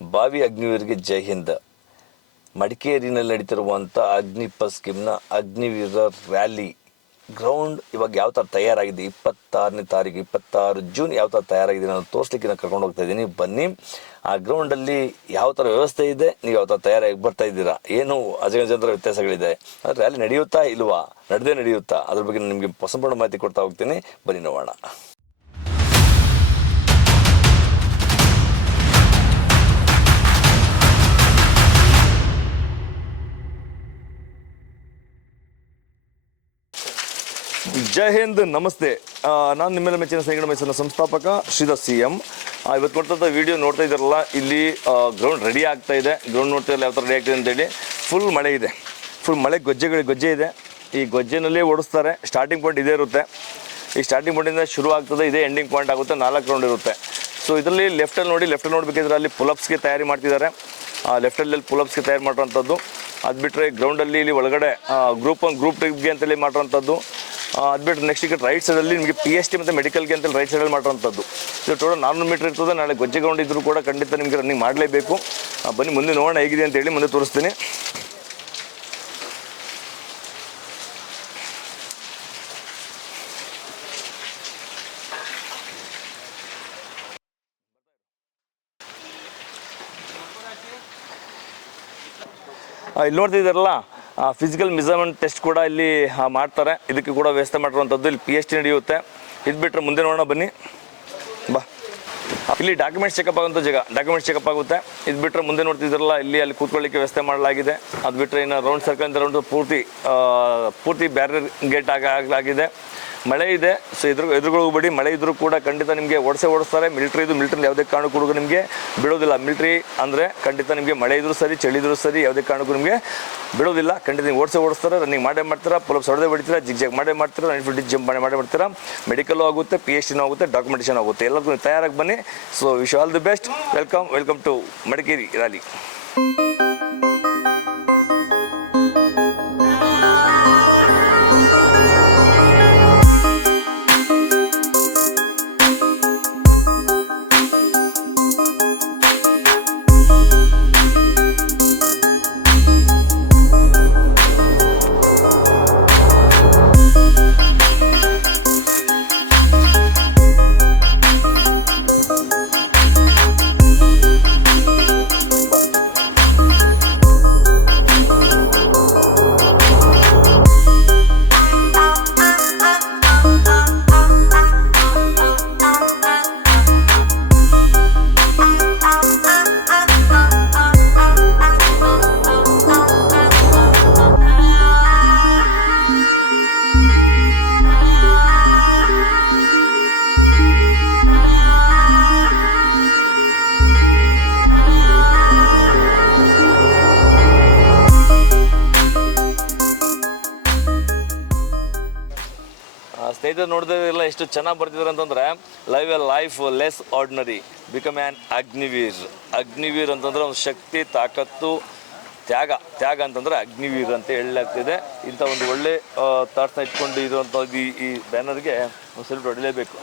ಭಾವಿ ಅಗ್ನಿವೀರಿಗೆ ಜೈ Hind. ಮಡಿಕೇರಿನಲ್ಲಿ ನಡೀತಿರುವಂಥ Agnipath ಸ್ಕೀಮ್ನ Agniveer rally ground ಇವಾಗ ಯಾವ ಥರ ತಯಾರಾಗಿದೆ, 26ನೇ ತಾರೀಕು 26 ಜೂನ್ ಯಾವ ಥರ ತಯಾರಾಗಿದೆ ನಾನು ತೋರಿಸ್ಲಿಕ್ಕೆ ನಾನು ಕರ್ಕೊಂಡು ಹೋಗ್ತಾ ಇದ್ದೀನಿ. ಬನ್ನಿ, ಆ ಗ್ರೌಂಡಲ್ಲಿ ಯಾವ ಥರ ವ್ಯವಸ್ಥೆ ಇದೆ, ನೀವು ಯಾವ ಥರ ತಯಾರಾಗಿ ಬರ್ತಾ ಇದ್ದೀರಾ, ಏನು ಅಜಗಜಾಂತರ ವ್ಯತ್ಯಾಸಗಳಿದೆ, ರ್ಯಾಲಿ ನಡೆಯುತ್ತಾ ಇಲ್ವಾ, ನಡೆದೇ ನಡೆಯುತ್ತಾ, ಅದ್ರ ಬಗ್ಗೆ ನಾನು ನಿಮಗೆ ಸಂಪೂರ್ಣ ಮಾಹಿತಿ ಕೊಡ್ತಾ ಹೋಗ್ತೀನಿ. ಬನ್ನಿ ನೋಡೋಣ. ಜೈ ಹಿಂದ್, ನಮಸ್ತೆ. ನಾನು ನಿಮ್ಮೆಲ್ಲ ಮೆಚ್ಚಿನ ಸ್ನೇಹಿತರ ಮೈಸೂರಿನ ಸಂಸ್ಥಾಪಕ ಶ್ರೀಧರ್ CM. ಇವತ್ತು ಕೊಡ್ತಂಥ ವಿಡಿಯೋ ನೋಡ್ತಾ ಇದ್ದಾರಲ್ಲ, ಇಲ್ಲಿ ಗ್ರೌಂಡ್ ರೆಡಿ ಆಗ್ತಾ ಇದೆ. ಗ್ರೌಂಡ್ ನೋಡ್ತಾ ಇಲ್ಲ ಯಾವ ಥರ ರೆಡಿ ಆಗ್ತಿದೆ ಅಂತೇಳಿ. ಫುಲ್ ಮಳೆ ಇದೆ, ಫುಲ್ ಮಳೆ ಗೊಜ್ಜೆ ಇದೆ. ಈ ಗೊಜ್ಜೆನಲ್ಲೇ ಓಡಿಸ್ತಾರೆ. ಸ್ಟಾರ್ಟಿಂಗ್ ಪಾಯಿಂಟ್ ಇದೇ ಇರುತ್ತೆ. ಈ ಸ್ಟಾರ್ಟಿಂಗ್ ಪಾಯಿಂಟಿಂದ ಶುರು ಆಗ್ತದೆ, ಇದೇ ಎಂಡಿಂಗ್ ಪಾಯಿಂಟ್ ಆಗುತ್ತೆ. 4 ರೌಂಡ್ ಇರುತ್ತೆ. ಸೊ ಇದರಲ್ಲಿ ಲೆಫ್ಟಲ್ಲಿ ನೋಡಬೇಕಿದ್ರೆ ಅಲ್ಲಿ ಪುಲಪ್ಸ್ಗೆ ತಯಾರಿ ಮಾಡ್ತಿದ್ದಾರೆ. ಲೆಫ್ಟಲ್ಲಿ ಪುಲಪ್ಸ್ಗೆ ತಯಾರು ಮಾಡೋಂಥದ್ದು. ಅದು ಬಿಟ್ಟರೆ ಗ್ರೌಂಡಲ್ಲಿ ಇಲ್ಲಿ ಒಳಗಡೆ ಗ್ರೂಪ್ ಟಿಪ್ಗೆ ಅಂತೇಳಿ ಮಾಡೋಂಥದ್ದು. ಅದು ಬಿಟ್ಟರೆ ನೆಕ್ಸ್ಟ್ ಈಗ ರೈಟ್ ಸೈಡಲ್ಲಿ ನಿಮಗೆ PST ಮತ್ತು ಮೆಡಿಕಲ್ಗೆ ಅಂತೇಳಿ ರೈಟ್ ಸೈಡಲ್ಲಿ ಮಾಡೋಂಥದ್ದು. ಇದು ಟೋಟಲ್ 400 ಮೀಟರ್ ಇರ್ತದೆ. ನಾಳೆ ಗೊಜ್ಜೆ ಗ್ರೌಂಡ್ ಇದ್ದರೂ ಕೂಡ ಖಂಡಿತ ನಿಮಗೆ ರನ್ನಿಂಗ್ ಮಾಡಲೇಬೇಕು. ಬನ್ನಿ ಮುಂದೆ ನೋಡೋಣ ಹೇಗಿದೆ ಅಂತೇಳಿ, ಮುಂದೆ ತೋರಿಸ್ತೀನಿ. ಇಲ್ಲಿ ನೋಡ್ತಿದ್ದಾರಲ್ಲ, ಫಿಸಿಕಲ್ ಮೆಜರ್ಮೆಂಟ್ ಟೆಸ್ಟ್ ಕೂಡ ಇಲ್ಲಿ ಮಾಡ್ತಾರೆ. ಇದಕ್ಕೆ ಕೂಡ ವ್ಯವಸ್ಥೆ ಮಾಡಿರುವಂಥದ್ದು. ಇಲ್ಲಿ PST ನಡೆಯುತ್ತೆ. ಇದು ಬಿಟ್ಟರೆ ಮುಂದೆ ನೋಡೋಣ ಬನ್ನಿ. ಬಾ, ಇಲ್ಲಿ ಡಾಕ್ಯುಮೆಂಟ್ಸ್ ಚೆಕಪ್ ಆಗುವಂಥ ಜಾಗ, ಡಾಕ್ಯುಮೆಂಟ್ಸ್ ಚೆಕಪ್ ಆಗುತ್ತೆ. ಇದು ಬಿಟ್ಟರೆ ಮುಂದೆ ನೋಡ್ತಿದ್ದಾರಲ್ಲ, ಅಲ್ಲಿ ಕೂತ್ಕೊಳ್ಳಿಕ್ಕೆ ವ್ಯವಸ್ಥೆ ಮಾಡಲಾಗಿದೆ. ಅದು ಬಿಟ್ಟರೆ ಇನ್ನು ರೌಂಡ್ ಸರ್ಕಲ್ ಅಂತ ರೌಂಡ್ ಪೂರ್ತಿ ಬ್ಯಾರಿಯರ್ ಗೇಟ್ ಆಗಲಾಗಿದೆ. ಮಳೆ ಇದೆ, ಸೊ ಎದುರುಗಳು ಹೋಗ್ಬೇಡಿ. ಮಳೆ ಇದ್ರೂ ಕೂಡ ಖಂಡಿತ ನಿಮಗೆ ಓಡಿಸ್ತಾರೆ. ಮಿಲಿಟ್ರಿ ಯಾವುದೇ ಕಾರಣಕ್ಕೂ ಕೂಡ ನಿಮಗೆ ಬಿಡೋದಿಲ್ಲ. ಮಿಲಿಟ್ರಿ ಅಂದರೆ ಖಂಡಿತ ನಿಮಗೆ ಮಳೆ ಇದ್ರೂ ಸರಿ, ಚಳಿ ಇದ್ರೂ ಸರಿ, ಯಾವುದೇ ಕಾರಣಕ್ಕೂ ನಿಮಗೆ ಬಿಡೋದಿಲ್ಲ. ಖಂಡಿತ ನೀವು ಓಡಿಸ್ತಾರೆ. ರನ್ನಿಂಗ್ ಮಾಡೇ ಮಾಡ್ತೀರಾ, ಪುಲಪ್ಸ್ ಹೊಡೆದೇ ಹೊಡಿತೀರಾ, ಜಿಗ್ ಮಾಡೇ ಮಾಡ್ತೀರಾ, 9 ಫೀಟ್ ಜಂಪ್ ಮಾಡೇ ಮಾಡ್ತೀರಾ. ಮೆಡಿಕಲ್ಲು ಆಗುತ್ತೆ, PSTನೂ ಆಗುತ್ತೆ, ಡಾಕ್ಯುಮೆಂಟೇಷನ್ ಆಗುತ್ತೆ. ಎಲ್ಲರಿಗೂ ತಯಾರಾಗಿ ಬನ್ನಿ. So wish all the best. Welcome to Madikeri rally. ಸ್ನೇಹಿತರು ನೋಡಿದ್ರೆಲ್ಲ ಎಷ್ಟು ಚೆನ್ನಾಗಿ ಬರ್ತಿದ್ರು ಅಂತಂದರೆ, live a life less ordinary, become an Agniveer. Agniveer ಅಂತಂದರೆ ಒಂದು ಶಕ್ತಿ, ತಾಕತ್ತು, ತ್ಯಾಗ ಅಂತಂದರೆ ಅಗ್ನಿವೀರ್ ಅಂತ ಹೇಳಲಾಗ್ತಿದೆ. ಇಂಥ ಒಂದು ಒಳ್ಳೆ ಥಾಟ್ಸ್ನ ಇಟ್ಕೊಂಡು ಇರುವಂಥ ಈ ಬ್ಯಾನರ್ಗೆ ಒಂದು ಸೆಲ್ಯೂಟ್ ಹೊಡಲೇಬೇಕು.